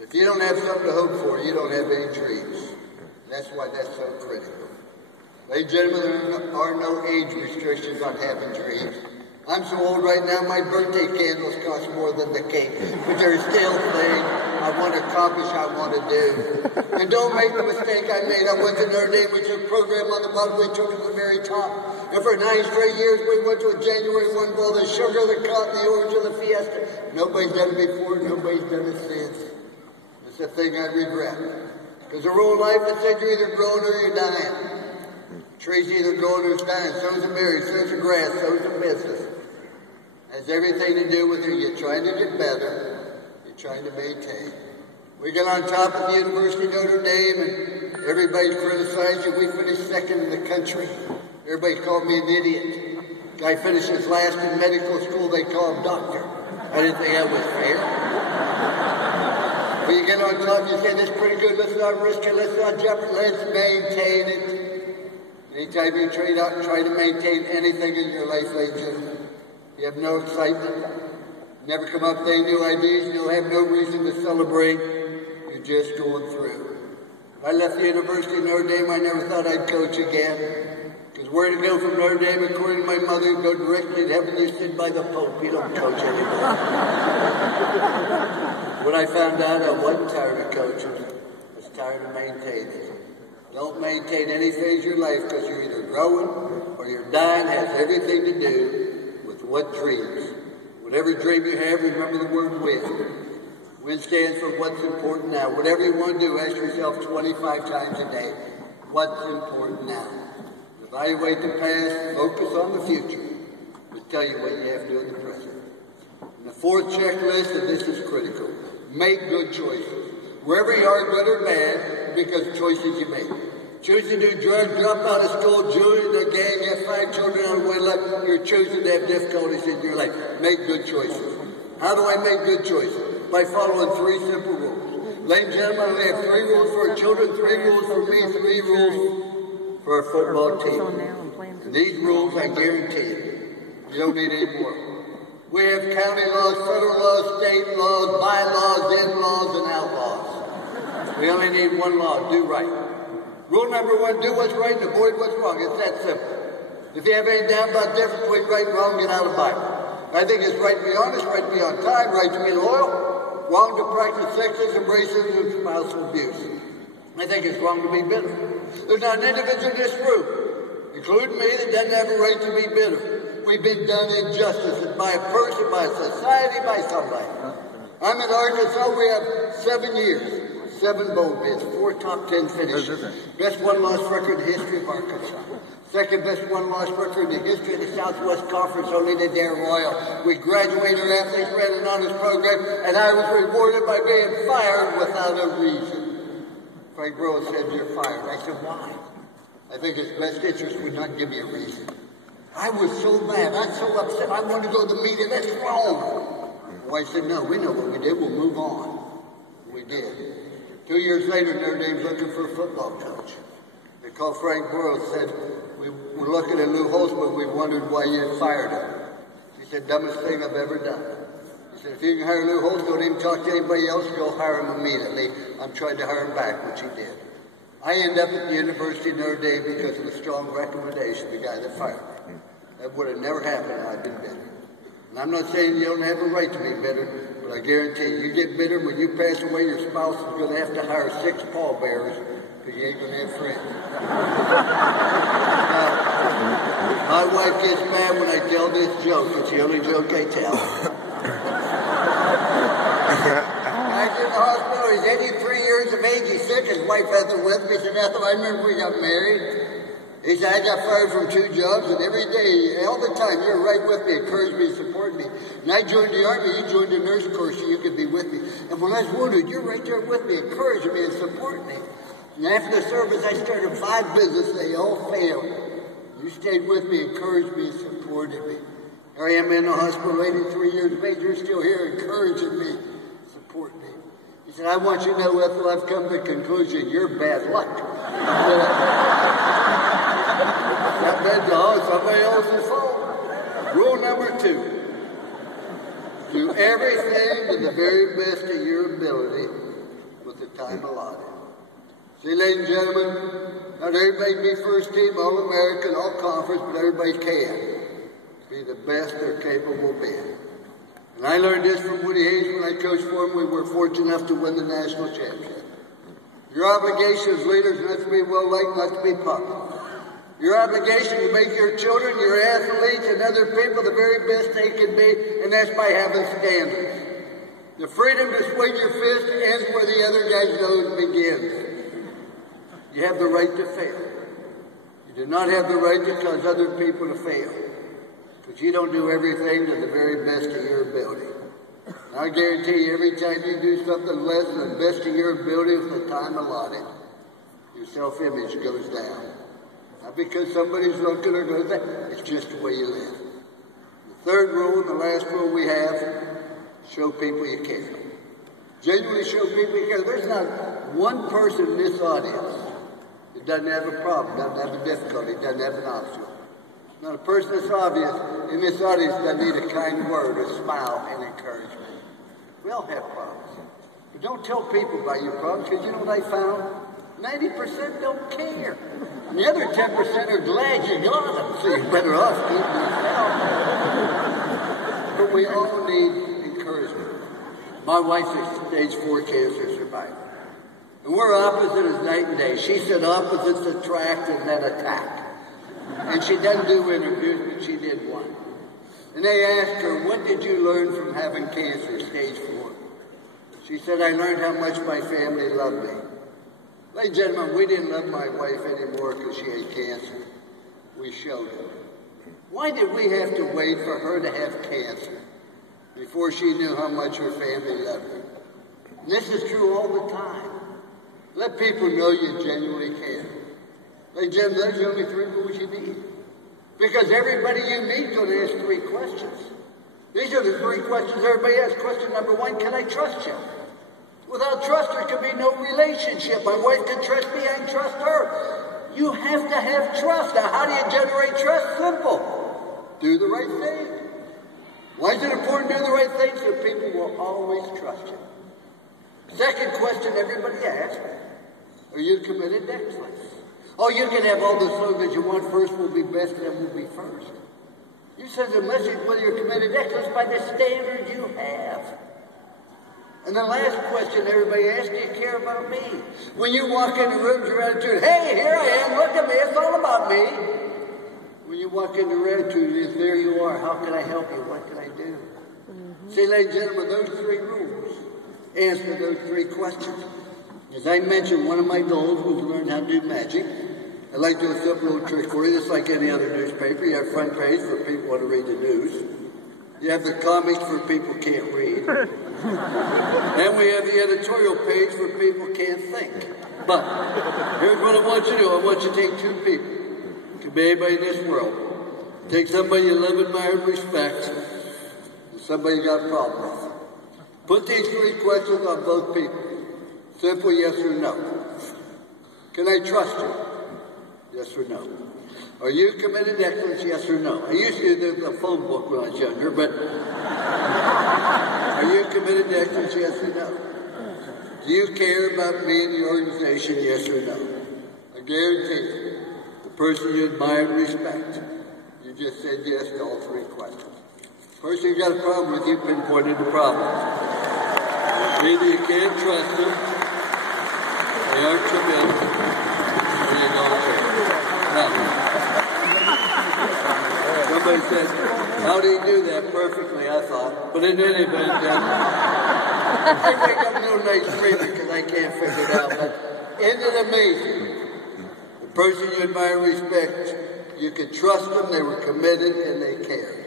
If you don't have something to hope for, you don't have any dreams. That's why that's so critical. Ladies and gentlemen, there are no age restrictions on having dreams. I'm so old right now, my birthday candles cost more than the cake. But there's still things I want to accomplish, I want to do. And don't make the mistake I made. I went to Notre Dame, we took a program on the bottom, we took it to the very top. And for 9 straight years, we went to a January 1 ball, the sugar, the cotton, the orange, and the fiesta. Nobody's done it before, nobody's done it since. It's a thing I regret. Because the rule of life, it said you're either growing or you're dying. Trees either growing or it's dying. So's a marriage, so's a grass, so's a business. It has everything to do with you're trying to get better, you're trying to maintain. We got on top of the University of Notre Dame and everybody's criticized you. We finished second in the country. Everybody called me an idiot. Guy finishes last in medical school, they call him doctor. I didn't think that was fair. But you get on top, you say, this is pretty good, let's not risk it, let's not jump it, let's maintain it. Anytime you try to maintain anything in your life, ladies and gentlemen, you have no excitement, never come up with any new ideas, you'll have no reason to celebrate, you're just going through. If I left the University of Notre Dame, I never thought I'd coach again. Because where to go from Notre Dame, according to my mother, you go directly to heaven, you sit by the Pope, you don't coach anymore. When I found out, I wasn't tired of coaching, I was tired of maintaining. Don't maintain any phase of your life because you're either growing or you're dying. It has everything to do with what dreams. Whatever dream you have, remember the word win. Win stands for what's important now. Whatever you want to do, ask yourself 25 times a day, what's important now? Evaluate the past, focus on the future. It'll tell you what you have to do in the present. And the fourth checklist, and this is critical, make good choices. Wherever you are, good or bad, because of choices you make. Choosing to do drugs, drop out of school, join a gang, have 5 children on the way left, you're choosing to have difficulties in your life. Make good choices. How do I make good choices? By following 3 simple rules. Ladies and gentlemen, I only have 3 rules for our children, 3 rules for me, 3 rules for our football team. And these rules, I guarantee you don't need any more. We have county laws, federal laws, state laws, bylaws, in-laws, and outlaws. We only need one law, do right. Rule number 1, do what's right and avoid what's wrong. It's that simple. If you have any doubt about the difference between right and wrong, get out of the Bible. I think it's right to be honest, right to be on time, right to be loyal, wrong to practice sexism, racism, and spousal abuse. I think it's wrong to be bitter. There's not an individual in this room, including me, that doesn't have a right to be bitter. We've been done injustice by a person, by a society, by somebody. I'm in Arkansas. We have 7 years, 7 bowl bids, 4 top 10 finishes. Best one-loss record in the history of Arkansas. Second best one-loss record in the history of the Southwest Conference, only to Dare Royal. We graduated our athletes, ran an honors program, and I was rewarded by being fired without a reason. Frank Burrow said, you're fired. I said, why? I think his best interest would not give me a reason. I was so mad. I was so upset. I wanted to go to the meeting. That's wrong. The wife said, no, we know what we did. We'll move on. We did. 2 years later, Notre Dame's looking for a football coach. They called Frank Burrow and said, we were looking at Lou Holtz, but we wondered why you had fired him. He said, dumbest thing I've ever done. He said, if you can hire Lou Holtz, don't even talk to anybody else. Go hire him immediately. I'm trying to hire him back, which he did. I ended up at the University of Notre Dame because of a strong recommendation of the guy that fired me. That would have never happened if I'd been bitter. And I'm not saying you don't have a right to be bitter, but I guarantee you get bitter when you pass away, your spouse is going to have to hire 6 pallbearers because you ain't going to have friends. My wife gets mad when I tell this joke. It's the only joke I tell. Guy's in the hospital. He's 83 years of age. He's sick. His wife has a with me. He said, Ethel, I remember we got married. He said, I got fired from 2 jobs, and every day, all the time, you're right with me, encouraged me, supported me. And I joined the Army. You joined the nurse course so you could be with me. And when I was wounded, you're right there with me, encouraging me and supporting me. And after the service, I started 5 businesses. They all failed. You stayed with me, encouraged me, and supported me. Here I am in the hospital, 83 years of age. You're still here encouraging me, supporting me. He said, I want you to know, Ethel, I've come to the conclusion you're bad luck. Not that dog, somebody else's fault. Rule number 2. Do everything to the very best of your ability with the time allotted. See, ladies and gentlemen, not everybody can be first team, All-American, All-Conference, but everybody can be the best they're capable of being. And I learned this from Woody Hayes when I coached for him. We were fortunate enough to win the national championship. Your obligation as leaders is not to be well-liked, not to be popular. Your obligation to make your children, your athletes, and other people the very best they can be, and that's by having standards. The freedom to swing your fist ends where the other guy's nose begins. You have the right to fail. You do not have the right to cause other people to fail, because you don't do everything to the very best of your ability. And I guarantee you, every time you do something less than the best of your ability with the time allotted, your self-image goes down. Not because somebody's looking or goes down, it's just the way you live. The third rule, and the last rule we have, show people you care. Genuinely show people you care. There's not one person in this audience that doesn't have a problem, doesn't have a difficulty, doesn't have an obstacle. Not a person that's obvious in this audience doesn't need a kind word, a smile, and encouragement. We all have problems. But don't tell people about your problems, because you know what I found? 90% don't care. And the other 10% are glad you got them, so you're better off keeping yourself. But we all need encouragement. My wife's a stage 4 cancer survivor. And we're opposite as night and day. She said opposites attract and then attack. And she doesn't do interviews, but she did one. And they asked her, what did you learn from having cancer, stage 4? She said, I learned how much my family loved me. Ladies and gentlemen, we didn't love my wife anymore because she had cancer. We showed her. Why did we have to wait for her to have cancer before she knew how much her family loved her? And this is true all the time. Let people know you genuinely care. Ladies and gentlemen, those are the only 3 rules you need. Because everybody you meet is going to ask 3 questions. These are the 3 questions everybody asks. Question number 1, can I trust you? Without trust, there can be no relationship. My wife can trust me, I can trust her. You have to have trust. Now, how do you generate trust? Simple. Do the right thing. Why is it important to do the right thing? So people will always trust you. Second question everybody asks, are you committed to excellence? Oh, you can have all the slogans you want. First will be best, then will be first. You send a message whether you're committed to excellence by the standard you have. And the last question everybody asks, do you care about me? When you walk into rooms, your attitude, hey, here I am, look at me, it's all about me. When you walk into your attitude, is there you are, how can I help you, what can I do? See, ladies and gentlemen, those 3 rules answer those 3 questions. As I mentioned, one of my goals was to learn how to do magic. I'd like to do a simple little trick for you, just like any other newspaper. You have front page for people who want to read the news. You have the comics for people who can't read. And we have the editorial page for people who can't think. But here's what I want you to do. I want you to take 2 people. It could be anybody in this world. Take somebody you love, admire, and respect, and somebody you got a problem with. Put these 3 questions on both people. Simple yes or no. Can I trust you? Yes or no. Are you committed to excellence? Yes or no. I used to do the phone book when I was younger, but are you committed to excellence? Yes or no. Do you care about me and the organization? Yes or no. I guarantee you, the person you admire and respect, you just said yes to all 3 questions. The person you got a problem with, you pinpointed the problem. Either you can't trust them, they aren't committed, or they don't care. Now, somebody said, how do you do that? Perfectly, I thought. But in any event, I wake up a little night screaming because I can't figure it out. But isn't it amazing? The person you admire and respect, you could trust them, they were committed, and they cared.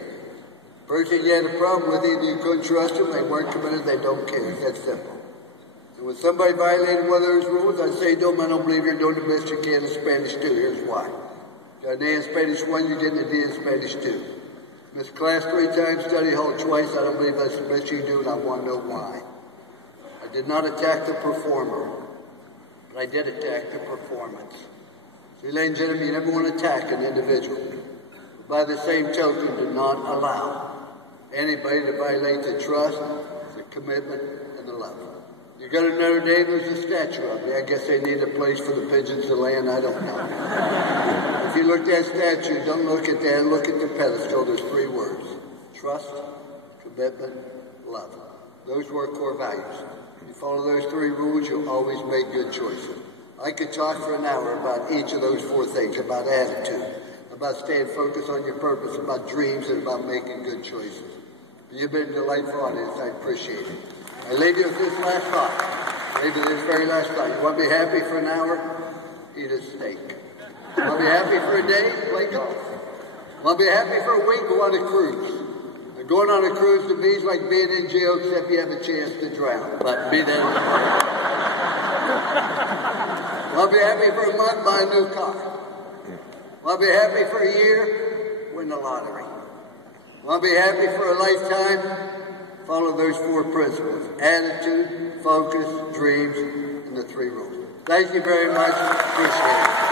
The person you had a problem with, either you couldn't trust them, they weren't committed, they don't care. It's that simple. And when somebody violated one of those rules, I'd say, I don't believe you're doing the best you can in Spanish too. Here's why. Got an A in Spanish 1, you're getting a D in Spanish 2. Missed class 3 times, study hall twice. I don't believe that's the best you do, and I want to know why. I did not attack the performer, but I did attack the performance. See, ladies and gentlemen, you never want to attack an individual. By the same token, do not allow anybody to violate the trust, the commitment, and the love. You go to Notre Dame, there's a statue of me. I guess they need a place for the pigeons to land. I don't know. If you look at that statue, don't look at that. Look at the pedestal. There's 3 words. Trust, commitment, love. Those were our core values. If you follow those 3 rules, you'll always make good choices. I could talk for an hour about each of those 4 things, about attitude, about staying focused on your purpose, about dreams, and about making good choices. You've been a delightful audience. I appreciate it. I leave you with this last thought. Maybe this very last thought. You want to be happy for an hour? Eat a steak. You want to be happy for a day? Play golf. Want to be happy for a week? Go on a cruise. And going on a cruise to me is like being in jail, except you have a chance to drown. But be that. Want to be happy for a month? Buy a new car. Want to be happy for a year? Win the lottery. Want to be happy for a lifetime? Follow those 4 principles: attitude, focus, dreams, and the 3 rules. Thank you very much. Appreciate it.